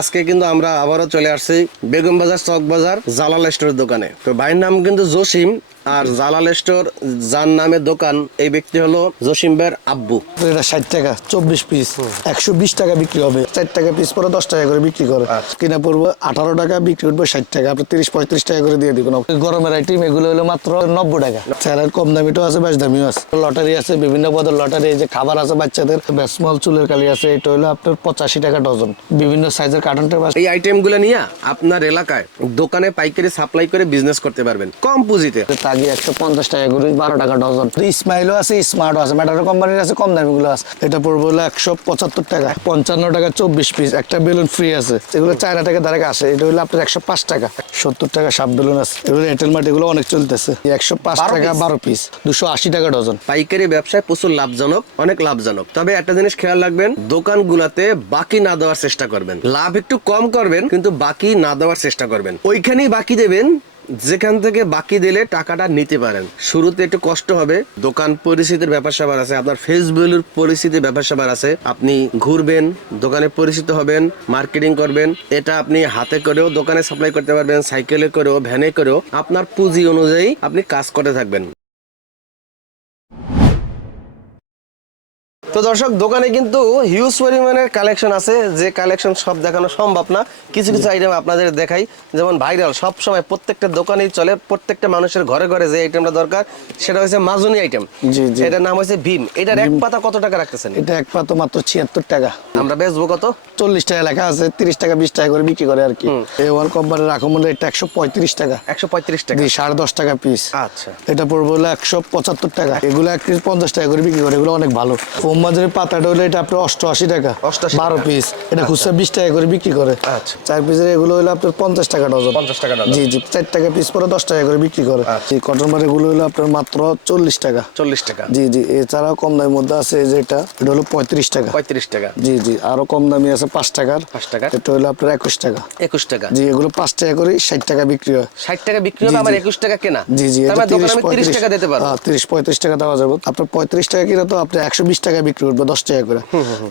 আজকে কিন্তু আমরা আবারও চলে আসছি বেগম বাজার চক বাজার জালাল স্টোরের দোকানে। তো ভাইয়ের নাম কিন্তু জসিম আর জালাল স্টোর যার নামে দোকান এই ব্যক্তি হলো জসিম ভাইয়ের আব্বু। এটা ষাট টাকা চব্বিশ পিস একশো বিশ টাকা বিক্রি হবে। চার টাকা পিস পরে দশ টাকা করে বিক্রি করে। কিনা পড়ব আঠারো টাকা বিক্রি করব ষাট টাকা। আপনি তিরিশ পঁয়ত্রিশ টাকা করে দিয়ে দিবেন। গরমের আইটেম এগুলো হলো মাত্র নব্বই টাকা। স্যালার কম দামিটাও আছে বেশ দামিও আছে। লটারি আছে বিভিন্ন পদের লটারি। যে খাবার আছে বাচ্চাদের স্মল চুলের কালি আছে। এটা হলো আপনার পঁচাশি টাকা ডজন। বিভিন্ন সাইজের কার্টনটা এই আইটেমগুলো নিয়ে আপনার এলাকায় দোকানে পাইকারি সাপ্লাই করে বিজনেস করতে পারবেন। কম পুঁজিতে। তাগি একশো পঞ্চাশ টাকা করে বারো টাকা ডজন। স্মাইলও আছে স্মার্টও আছে ম্যাটারো কোম্পানির আছে কম দামিগুলো আছে। এটা পড়বে হলো একশো পঁচাত্তর টাকা। পঞ্চান্ন টাকা চব্বিশ পিস একটা বেলুন ফ্রি আছে। এগুলো চায়না থেকে ডাইরেক্ট আসে। এটা হলো আপনার একশো পাঁচ টাকা। সত্তর টাকা সাপ বেলুন আছে। এগুলো এঁটেল মাটি এগুলো অনেক চলতেছে। একশো পাঁচ টাকা বারো পিস দুশো আশি টাকা ডজন। পাইকারি ব্যবসায় প্রচুর লাভজনক অনেক লাভজনক। তবে একটা জিনিস খেয়াল রাখবেন দোকানগুলাতে বাকি না দেওয়ার চেষ্টা করবেন। লাভ একটু কম করবেন, কিন্তু বাকি না দেওয়ার চেষ্টা করবেন। ওইখানেই বাকি দেবেন, যেখান থেকে বাকি দিলে টাকাটা নিতে পারেন। শুরুতে একটু কষ্ট হবে। দোকান পরিস্থিতির ব্যাপার স্যাপার আছে, আপনার ফেসবুকের পরিস্থিতির ব্যাপার স্যাপার আছে। আপনি ঘুরবেন, দোকানে পরিচিত হবেন, মার্কেটিং করবেন। এটা আপনি হাতে করেও দোকানে সাপ্লাই করতে পারবেন, সাইকেলে করেও, ভ্যানে করেও। আপনার পুঁজি অনুযায়ী আপনি কাজ করতে থাকবেন। তো দর্শক দোকানে কিন্তু হিউজ পরিমাণের কালেকশন আছে যে কালেকশন সব দেখানো সম্ভব না। কিছু কিছু আইটেম আপনাদের দেখাই যেমন ভাইরাল সব সময় প্রত্যেকটা দোকানেই চলে প্রত্যেকটা মানুষের ঘরে ঘরে যে আইটেমটা দরকার সেটা হচ্ছে মাজুনি আইটেম জি, জি। এটার নাম হচ্ছে ভীম। এটার এক পাতা কত টাকা রাখতেছেন? এটা এক পাতো মাত্র ছিয়াত্তর টাকা। আমরা বেচবো কত? চল্লিশ টাকা লেখা আছে তিরিশ টাকা বিশ টাকা করে বিক্রি করে আর কি। এ ওয়ান কোম্পানির রাখো মূল্য এটা একশো পঁয়ত্রিশ টাকা। একশো পঁয়ত্রিশ টাকা। জি সাড়ে দশ টাকা পিস আচ্ছা। এটা পড়বে হলো একশো পঁচাত্তর টাকা। এগুলো এক পিস পঞ্চাশ টাকা করে বিক্রি করে এগুলো অনেক ভালো। বাজারের পাতাটা হলো এটা আপনার অষ্টআশি টাকা। 88 বারো পিস এটা খুচরা বিশ টাকা করে বিক্রি করে। আচ্ছা। চার পিসের এগুলো হলো আপনার পঞ্চাশ টাকা ডজন। 50 টাকা জি জি চার টাকা পিস পরে দশ টাকা করে বিক্রি করে। আচ্ছা। এই কটন বার এগুলো হলো আপনার মাত্র চল্লিশ টাকা। চল্লিশ টাকা। জি জি এছাড়াও কম দামের মধ্যে আছে এই যে এটা এটা হলো পঁয়ত্রিশ টাকা। পঁয়ত্রিশ টাকা। জি জি আরও কম দামি আছে পাঁচ টাকার। পাঁচ টাকা এটা হলো আপনার একুশ টাকা। একুশ টাকা। জি এগুলো পাঁচ টাকা করে ষাট টাকা বিক্রি হয়। ষাট টাকা বিক্রি হবে জি। একুশ টাকা কেনা? জি জি মানে দোকানে আমি 30, তিরিশ টাকা দিতে পারব। হ্যাঁ, তিরিশ পঁয়ত্রিশ টাকা দেওয়া যাবে। আপনার পঁয়ত্রিশ টাকা কিনা তো আপনি একশো বিশ টাকা বিক্রি করব দশ টাকা করে।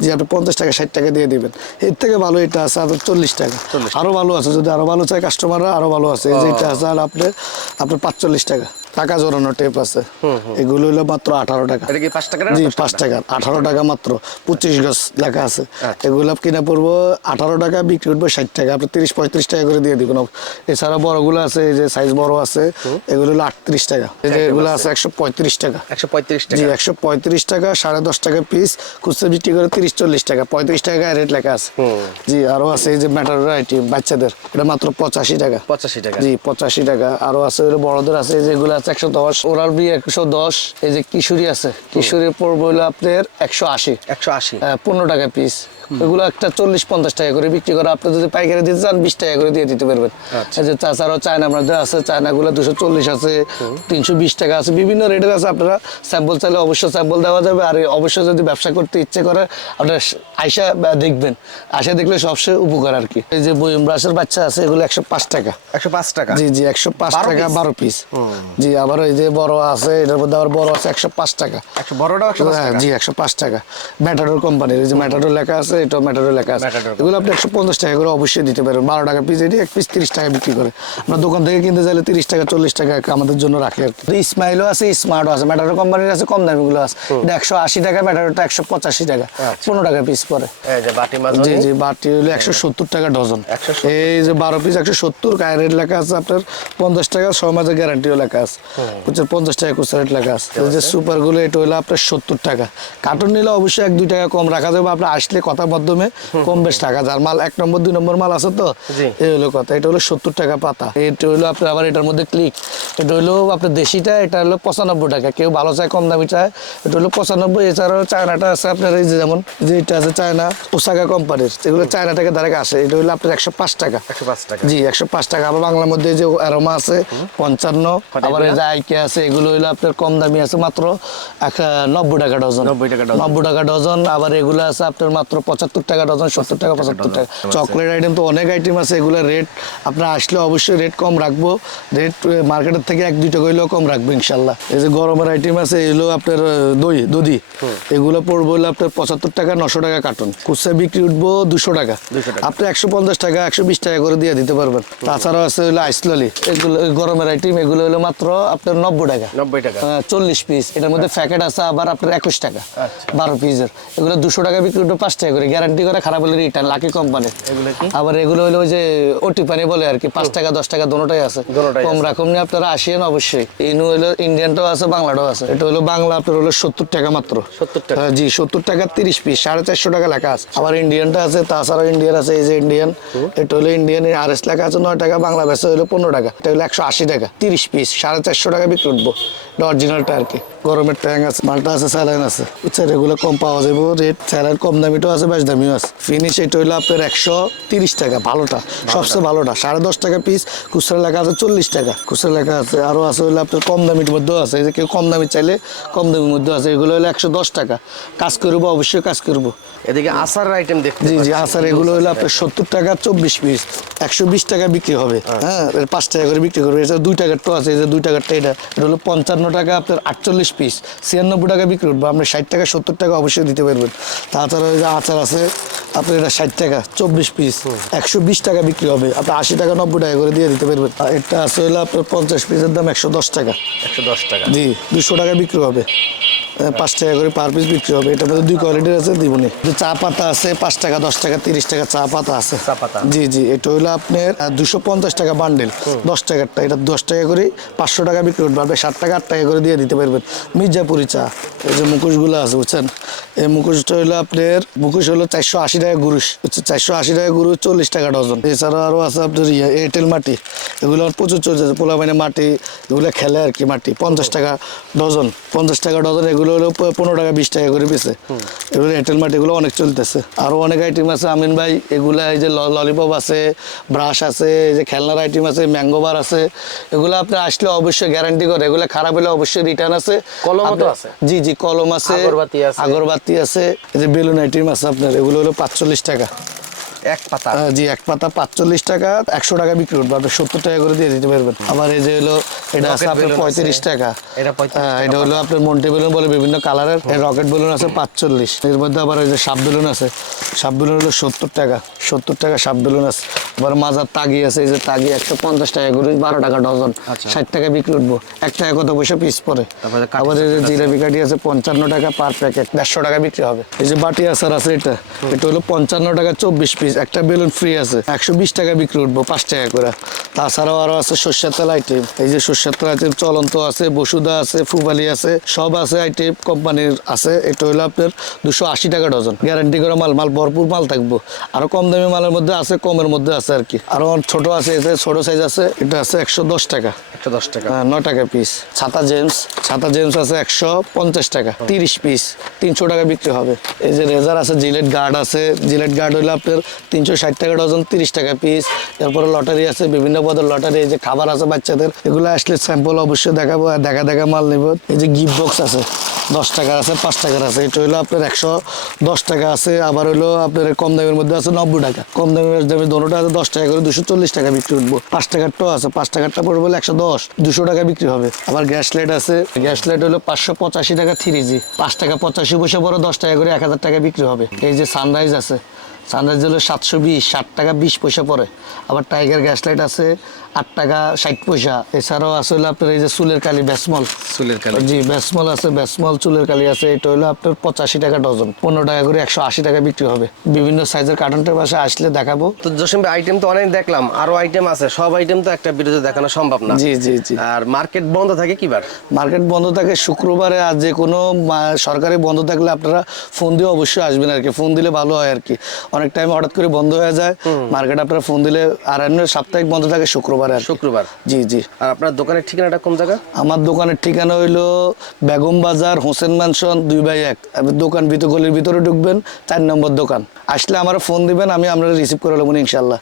যে আপনি পঞ্চাশ টাকা ষাট টাকা দিয়ে দিবেন। এর থেকে ভালো এটা আছে আপনার চল্লিশ টাকা। আরও ভালো আছে যদি আরও ভালো চায় কাস্টমাররা আরও ভালো আছে। যেটা এটা আছে আর আপনার আপনার পাঁচচল্লিশ টাকা। টাকা জোরানো টেপ আছে। এগুলো হলো মাত্র আঠারো টাকা। এটা কি পাঁচ টাকা জি পাঁচ টাকা? আঠারো টাকা মাত্র পঁচিশ গজ লেখা আছে। আচ্ছা। এগুলো কিনা পড়ব আঠারো টাকা বিক্রি করব ষাট টাকা। আপনি তিরিশ পঁয়ত্রিশ টাকা করে দিয়ে দিবেন। এছাড়া বড়গুলো আছে এই যে সাইজ বড় আছে এগুলো হলো আটত্রিশ টাকা। এই যে এগুলো আছে একশো পঁয়ত্রিশ টাকা। একশো পঁয়ত্রিশ জি একশো পঁয়ত্রিশ টাকা সাড়ে দশ টাকা পিস খুচরা বিক্রি করে তিরিশ চল্লিশ টাকা। পঁয়ত্রিশ টাকা রেট লেখা আছে। জি আরও আছে এই যে ম্যাটার আইটেম বাচ্চাদের। এটা মাত্র পঁচাশি টাকা। পঁচাশি টাকা। জি পঁচাশি টাকা। আরও আছে বড়দের আছে যেগুলো আছে একশো দশ ওরাল বি একশো দশ এই যে কিশোরী আছে কিশোরী পড়বে হলো আপনার একশো আশি। একশো আশি। পনেরো টাকা পিস এগুলো একটা চল্লিশ পঞ্চাশ টাকা করে বিক্রি করে। আপনি যদি পাইকারি দিতে চান বিশ টাকা করে দিয়ে দিতে পারবেন। আচ্ছা। যে তাছাড়াও চায়না মধ্যে আছে চায়নাগুলো দুশো চল্লিশ আছে তিনশো বিশ টাকা আছে বিভিন্ন রেটের আছে। আপনারা স্যাম্পল চাইলে অবশ্যই স্যাম্পল দেওয়া যাবে। আর অবশ্যই যদি ব্যবসা করতে ইচ্ছে করে আপনারা আইসা দেখবেন। আইসা দেখলে সবচেয়ে উপকার আর কি। এই যে বইম ব্রাশের বাচ্চা আছে এগুলো একশো পাঁচ টাকা। একশো পাঁচ টাকা? জি জি একশো পাঁচ টাকা বারো পিস জি আবার ওই যে বড় আছে এটার মধ্যে আবার বড় আছে একশো পাঁচ টাকা। পাঁচ হ্যাঁ, জি একশো পাঁচ টাকা। ম্যাটাডোর কোম্পানির এই যে ম্যাটাডোর লেখা আছে এটাও ম্যাটাডোর লেখা আছে। এগুলো আপনি একশো পঞ্চাশ টাকা করে অবশ্যই দিতে পারবেন বারো টাকা পিস এটি এক পিস তিরিশ টাকা বিক্রি করে। আমরা দোকান থেকে কিনতে চাইলে তিরিশ টাকা চল্লিশ টাকা আমাদের জন্য রাখি আর কি। স্মাইলও আছে স্মার্টও আছে ম্যাটাডোর কোম্পানির আছে কম দামিগুলো আছে। এটা একশো আশি টাকা ম্যাটাডোরটা একশো পঁচাশি টাকা। পনেরো টাকা পিস পরে। জি জি বাটি হলো একশো সত্তর টাকা ডজন। এই যে বারো পিস একশো সত্তর গায়ে রেট লেখা আছে আপনার পঞ্চাশ টাকা ছয় মাসের গ্যারান্টিও লেখা আছে। বুঝছেন? পঞ্চাশ টাকা কুচা রেট লেখা আছে। যে সুপারগুলো এটা হলো আপনার সত্তর টাকা। কার্টুন নিলে অবশ্যই এক দুই টাকা কম রাখা যাবে। আপনার আসলে কথার মাধ্যমে কম বেশ টাকা যার মাল এক নম্বর দুই নম্বর মাল আছে তো? এই হলো কথা। এটা হলো সত্তর টাকা পাতা। এটা হলো আপনার আবার এটার মধ্যে ক্লিক এটা হলো আপনার দেশিটা এটা হলো পঁচানব্বই টাকা। কেউ ভালো চায় কম দামি চায় এটা হলো পঁচানব্বই। এছাড়াও চায়নাটা আছে আপনার এই যে যেমন যে এটা আছে চায়না ওসাকা কোম্পানির এগুলো চায়না থেকে ডাইরেক্ট আসে। এটা হলো আপনার একশো পাঁচ টাকা। একশো পাঁচ টাকা। জি একশো পাঁচ টাকা। আবার বাংলার মধ্যে যে অ্যারোমা আছে পঞ্চান্ন। আবার এই যে আইকে আছে এগুলো হলো আপনার কম দামি আছে মাত্র এক নব্বই টাকা ডজন। 90 টাকা ডজন। নব্বই টাকা ডজন। আবার এগুলো আছে আপনার মাত্র পঁচাত্তর টাকা ডজন সত্তর টাকা পঁচাত্তর টাকা। চকলেট আইটেম তো অনেক আইটেম আছে এগুলো রেট আপনার আসলে অবশ্যই রেট কম রাখব। রেট মার্কেটের থেকে এক দুই টাকা হইলেও কম রাখব ইনশাল্লাহ। এই যে গরমের আইটেম আছে এগুলো আপনার দই দধি এগুলো পড়ব হলো আপনার পঁচাত্তর টাকা নশো টাকা কার্টন খুচরা বিক্রি উঠবো দুশো টাকা। আপনি একশো পঞ্চাশ টাকা একশো বিশ টাকা করে দিয়ে দিতে পারবেন। তাছাড়াও আছে হলো আইসললি এগুলো গরমের আইটেম এগুলো হলো মাত্র আপনার নব্বই টাকা। নব্বই টাকা। চল্লিশ পিস এটার মধ্যে প্যাকেট আছে আবার আপনার একুশ টাকা বারো পিসের এগুলো দুশো টাকা বিক্রি করবে পাঁচ টাকা করে গ্যারান্টি করে খারাপ হলে রিটার্ন লাকি কোম্পানি এগুলো কি? আবার এগুলো হলো ওই যে ওটি পানি বলে আর কি পাঁচ টাকা দশ টাকা দোনোটাই আছে। কম রকম নিয়ে আপনারা আসিয়েন অবশ্যই। ইনু হলো ইন্ডিয়ানটাও আছে বাংলাটাও আছে। এটা হলো বাংলা আপনার হলো সত্তর টাকা মাত্র। 70 টাকা। হ্যাঁ, জি সত্তর টাকা তিরিশ পিস সাড়ে চারশো টাকা লেখা আছে। আবার ইন্ডিয়ানটা আছে তাছাড়াও ইন্ডিয়ান আছে এই যে ইন্ডিয়ান এটা হলো ইন্ডিয়ান আর এস লেখা আছে নয় টাকা বাংলা বেসে হলো পনেরো টাকা। এটা হলো একশো আশি টাকা তিরিশ পিস সাড়ে চারশো টাকা বিক্রি উঠবো অরিজিনালটা আর কি গরমের ট্যাং আছে মালটা আছে স্যালাইন আছে। বুঝছেন এগুলো কম পাওয়া যাবে রেট স্যালাইন কম দামিটাও আছে বেশ দামিও আছে। ফিনিশ এটা হলো আপনার একশো তিরিশ টাকা ভালোটা। সবচেয়ে ভালোটা। সাড়ে দশ টাকা পিস খুচরা লেখা আছে চল্লিশ টাকা। খুচরা লেখা আছে আরও আছে হলো আপনার কম দামির মধ্যেও আছে। এই যে কেউ কম দামি চাইলে কম দামির মধ্যেও আছে। এগুলো হলো একশো দশ টাকা। কাজ করব অবশ্যই কাজ করব। এদিকে আচার আইটেম দেখতে জি জি। আচার এগুলো হলো আপনার সত্তর টাকা চব্বিশ পিস একশো বিশ টাকা বিক্রি হবে। হ্যাঁ পাঁচ টাকা করে বিক্রি করবে। এটা দুই টাকার তো আছে এই যে দুই টাকারটা এটা এটা হলো পঞ্চান্ন টাকা আপনার আটচল্লিশ পিস ছিয়ানব্বই টাকা বিক্রি করব, আপনি ষাট টাকা, সত্তর টাকা অবশ্যই দিতে পারবেন। তাছাড়া ওই যে আচার আছে আপনার এটা ষাট টাকা চব্বিশ পিস একশো বিশ টাকা বিক্রি হবে। আপনি আশি টাকা নব্বই টাকা করে দিয়ে দিতে পারবেন। এটা আছে হলো আপনার পঞ্চাশ পিসের দাম একশো দশ টাকা। একশো দশ টাকা। জি দুশো টাকা বিক্রি হবে। পাঁচ টাকা করে পার পিস বিক্রি হবে। এটার মধ্যে দুই কোয়ালিটির আছে দিবনি চা পাতা আছে পাঁচ টাকা দশ টাকা তিরিশ টাকা চা পাতা আছে। চা পাতা। জি জি এটা হলো আপনার দুশো পঞ্চাশ টাকা বান্ডেল দশ টাকারটা এটা দশ টাকা করে পাঁচশো টাকা বিক্রি করবে আপনি ষাট টাকা আট টাকা করে দিয়ে দিতে পারবেন। মির্জাপুরি চা। এই যে মুখোশগুলো আছে বুঝছেন? এই মুখোশটা হলো আপনার মুখোশ হলো চারশো আশি টাকা হচ্ছে চারশো আশি টাকা গুরুশ চল্লিশ টাকা ডজন। এছাড়া আরও আছে আপনার ইয়ে এঁটেল মাটি এগুলো আমার প্রচুর চলছে পোলা মানে মাটি এগুলো খেলে আর কি মাটি পঞ্চাশ টাকা ডজন পঞ্চাশ টাকা ডজন এগুলো হলো পনেরো টাকা বিশ টাকা করে পিছে এগুলো এঁটেল মাটি এগুলো অনেক চলতেছে। আরও অনেক আইটেম আছে আমিন ভাই এগুলো এই যে ললিপপ আছে ব্রাশ আছে এই যে খেলনার আইটেম আছে ম্যাঙ্গো বার আছে এগুলো আপনি আসলে অবশ্যই গ্যারান্টি করে এগুলো খারাপ হলে অবশ্যই রিটার্ন আছে। কলম আছে? জি জি কলম আছে আগরবাতি আছে। আগরবাতি আছে এই যে বেলুন আইটেম আছে আপনার এগুলো হলো পাঁচচল্লিশ টাকা। এক পাতা। জি এক পাতা পাঁচচল্লিশ টাকা একশো টাকা বিক্রি করব। আপনি সত্তর টাকা করে দিয়ে দিতে পারবেন। আবার এই যে হলো এটা আছে আপনার পঁয়ত্রিশ টাকা। এটা 35 হ্যাঁ, হলো আপনার মন্টি বেলুন বলে বিভিন্ন কালারের। রকেট বেলুন আছে পাঁচচল্লিশ। এর মধ্যে আবার ওই যে সাপ বেলুন আছে। সাপ বেলুন হলো সত্তর টাকা। সত্তর টাকা সাপ বেলুন আছে। আবার মাজার তাগি আছে এই যে তাগি একশো পঞ্চাশ টাকা করে বারো টাকা ডজন। আচ্ছা। ষাট টাকা বিক্রি উঠবো। এক টাকা কত পয়সা পিস পরে? আবার এই যে জিলাপি কাঠি আছে। পঞ্চান্ন টাকা পার প্যাকেট দেড়শো টাকা বিক্রি হবে। এই যে বাটি আচার আছে এটা এটা হলো পঞ্চান্ন টাকা চব্বিশ পিস একটা বেলুন ফ্রি আছে একশো বিশ টাকা বিক্রি উঠবো পাঁচ টাকা করে। তাছাড়াও আরও আছে সর্ষের তেল আইটেম এই যে সর্ষের তেল আইটেম চলন্ত আছে বসুদা আছে ফুবালি আছে সব আছে আইটেম কোম্পানির আছে। এটা হলো আপনার দুশো আশি টাকা ডজন। গ্যারান্টি করে মাল মাল ভরপুর মাল থাকব। আরও কম দামি মালের মধ্যে আছে কমের মধ্যে আছে আর কি। আরও ছোট আছে যে ছোট সাইজ আছে এটা আছে একশো দশ টাকা। একশো দশ টাকা। হ্যাঁ, নয় টাকা পিস ছাতা জেমস ছাতা জেমস আছে একশো পঞ্চাশ টাকা তিরিশ পিস তিনশো টাকা বিক্রি হবে। এই যে রেজার আছে জিলেট গার্ড আছে। জিলেট গার্ড হলে আপনার তিনশো ষাট টাকা ডজন তিরিশ টাকা পিস এরপরে লটারি আছে বিভিন্ন পদের লটারি, এই যে খাবার আছে বাচ্চাদের, এগুলো আসলে স্যাম্পল অবশ্যই দেখাবো আর দেখা দেখা মাল নেব। এই যে গিফট বক্স আছে, দশ টাকার আছে, পাঁচ টাকার আছে, এটা হলো আপনার একশো দশ টাকা আছে, আবার হলো আপনার কম দামের মধ্যে আছে নব্বই টাকা। কম দামের দামে দোনোটা আছে, দশ টাকা করে দুশো চল্লিশ টাকা বিক্রি উঠবো পাঁচ টাকারটাও আছে, পাঁচ টাকারটা পড়বে বলে একশো দশ, দুশো টাকা বিক্রি হবে। আবার গ্যাস লাইট আছে গ্যাস লাইট হলো পাঁচশো পঁচাশি টাকা থ্রি জি পাঁচ টাকা পঁচাশি পয়সা পরে দশ টাকা করে এক হাজার টাকা বিক্রি হবে। এই যে সানরাইজ আছে সানরাইজ হলো সাতশো বিশ ষাট টাকা বিশ পয়সা পরে আবার টাইগার গ্যাস লাইট আছে আট টাকা ষাট পয়সা। এছাড়াও আছে হলো আপনার এই যে চুলের কালি ব্যাসমল চুলের কালি। জি ব্যাসমল আছে ব্যাসমল চুলের কালি আছে। এটা হলো আপনার পঁচাশি টাকা ডজন। পনেরো টাকা করে একশো আশি টাকা বিক্রি হবে। বিভিন্ন সাইজের কার্টনটার পাশে আসলে দেখাবো। তো জসিম আইটেম তো অনেক দেখলাম। আরও আইটেম আছে। সব আইটেম তো একটা ভিডিওতে দেখানো সম্ভব না। জি জি জি। আর মার্কেট বন্ধ থাকে কিবার? মার্কেট বন্ধ থাকে শুক্রবারে আর যে কোনো সরকারি বন্ধ থাকলে আপনারা ফোন দিয়ে অবশ্যই আসবেন আর কি। ফোন দিলে ভালো হয় আর কি। অনেক টাইম হঠাৎ করে বন্ধ হয়ে যায়। মার্কেট আপনারা ফোন দিলে আর সাপ্তাহিক বন্ধ থাকে শুক্রবারে। আর শুক্রবার। জি জি। আর আপনার দোকানের ঠিকানাটা কোন জায়গা? আমার দোকানের ঠিকানা হইল বেগম বাজার হোসেন ম্যানশন দুই বাই এক। দোকান ভিতর গলির ভিতরে ঢুকবেন চার নম্বর দোকান। আসলে আমার ফোন দিবেন আমি আপনারা রিসিভ করে নেব ইনশাল্লাহ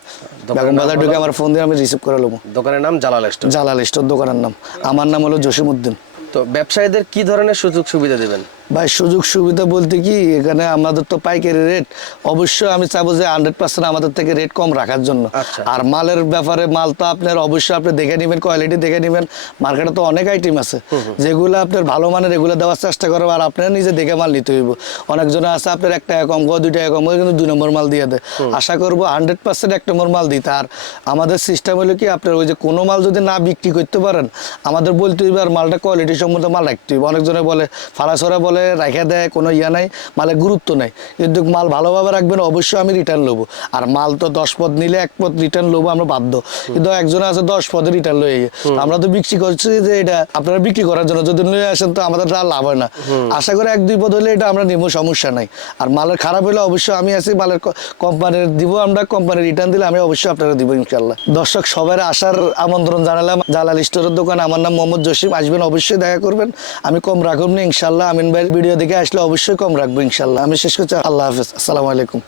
বেগম বাজার ঢুকে আমার ফোন দিয়ে আমি রিসিভ করে নেব দোকানের নাম জালাল স্টোর। জালাল স্টোর দোকানের নাম। আমার নাম হলো জসিম উদ্দিন তো ব্যবসায়ীদের কি ধরনের সুযোগ সুবিধা দেবেন? ভাই সুযোগ সুবিধা বলতে কি এখানে আমাদের তো পাইকারি রেট অবশ্যই আমি চাবো যে হান্ড্রেড পার্সেন্ট আমাদের থেকে রেট কম রাখার জন্য। আচ্ছা। আর মালের ব্যাপারে মাল তো আপনার অবশ্যই আপনি দেখে নেবেন কোয়ালিটি দেখে নেবেন। মার্কেটে তো অনেক আইটেম আছে। যেগুলো আপনার ভালো মানের এগুলো দেওয়ার চেষ্টা করব আর আপনার নিজে দেখে মাল নিতে হইব। অনেকজন আছে আপনার এক টাকা কম গো দুই টাকা কম কিন্তু দুই নম্বর মাল দিয়ে দেয়। আশা করব হান্ড্রেড পার্সেন্ট এক নম্বর মাল দিতে। আর আমাদের সিস্টেম হলো কি আপনার ওই যে কোনো মাল যদি না বিক্রি করতে পারেন আমাদের বলতে হইবে আর মালটা কোয়ালিটি সম্বন্ধে মাল রাখতে হইবে। অনেকজনে বলে ফালাসরা বলে রেখে দেয় কোনো ইয়া নাই মালের গুরুত্ব নাই। কিন্তু মাল ভালোভাবে রাখবেন অবশ্যই আমি রিটার্ন নেব আর মাল তো দশ পদ নিলে এক পদ রিটার্ন নেব আমরা বাধ্য। কিন্তু একজন আছে দশ পদে রিটার্ন লয়ে গিয়ে। আমরা তো বিক্রি করছি যে এটা আপনারা বিক্রি করার জন্য যদি নিয়ে আসেন তো আমাদের আর লাভ হয় না। আশা করি এক দুই পদ হলে এটা আমরা নিবো সমস্যা নাই। আর মালের খারাপ হলে অবশ্যই আমি আছি মালের কোম্পানির দিব আমরা কোম্পানির রিটার্ন দিলে আমি অবশ্যই আপনারা দিব ইনশাল্লাহ দর্শক সবার আসার আমন্ত্রণ জানালাম। জালাল স্টোরের দোকান আমার নাম মোহাম্মদ জসিম। আসবেন অবশ্যই দেখা করবেন। আমি কম রাখব না ইনশাল্লাহ আমিন ভাইয়ের ভিডিও দেখে আসলে অবশ্যই কম রাখব ইনশাল্লাহ আমি শেষ করছি। আল্লাহ হাফেজ। আসসালামু আলাইকুম।